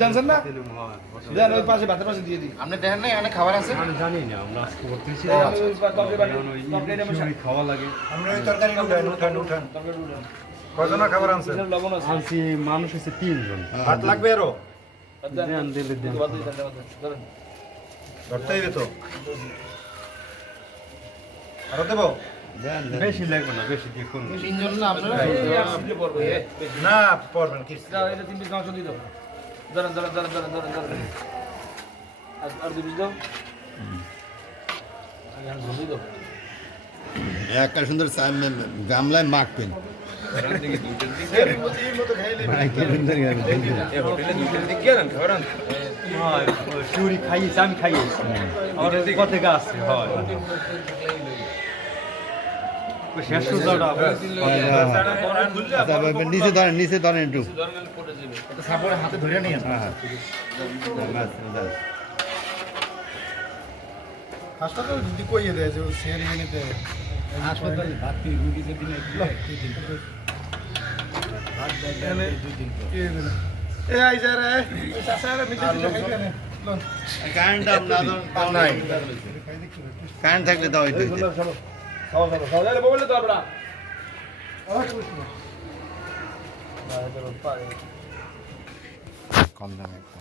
জানছেন না দেন ওই পাশে ভাতের পাশে দিয়ে দিই আপনি দেখেন না এখানে খাবার আছে আমি জানি না আমরা আজকে করতেছি খাওয়া লাগে আমরা ওই তরকারি উঠান কজনা খাবার আনছে লবণ আছে আনছি মানুষ হচ্ছে 3 জন ভাত লাগবে আরো দেন দিলে দেন ধরতে হইবে তো আরো দেবো বেশি লাগবে না বেশি দিয়ে করুন তিনজন না আপনারা না পড়বেন কি এটা 3 পিস মাংস দিয়ে দাও দাঁড়ান আর 2 পিস দাও আর ঝুলি দাও একটা সুন্দর গামলায় মাখবেন চুরি খাইয়েছি আমি খাইয়েছি আমার কত গাছ হয় শেষ নিচে ধরেন একটু হাতে ধরে নিয়ে হাসপাতাল যদি কইয়ে দেয় যে সেরি নিতে হাসপাতাল ভর্তি রুগী যদি এ আই যা রে চাচারে মিটে খাইতে নে কারেন্ট নাই কারেন্ট থাকলে দাও এটা খাওয়া মোবাইলে তো আপনারা কম দামে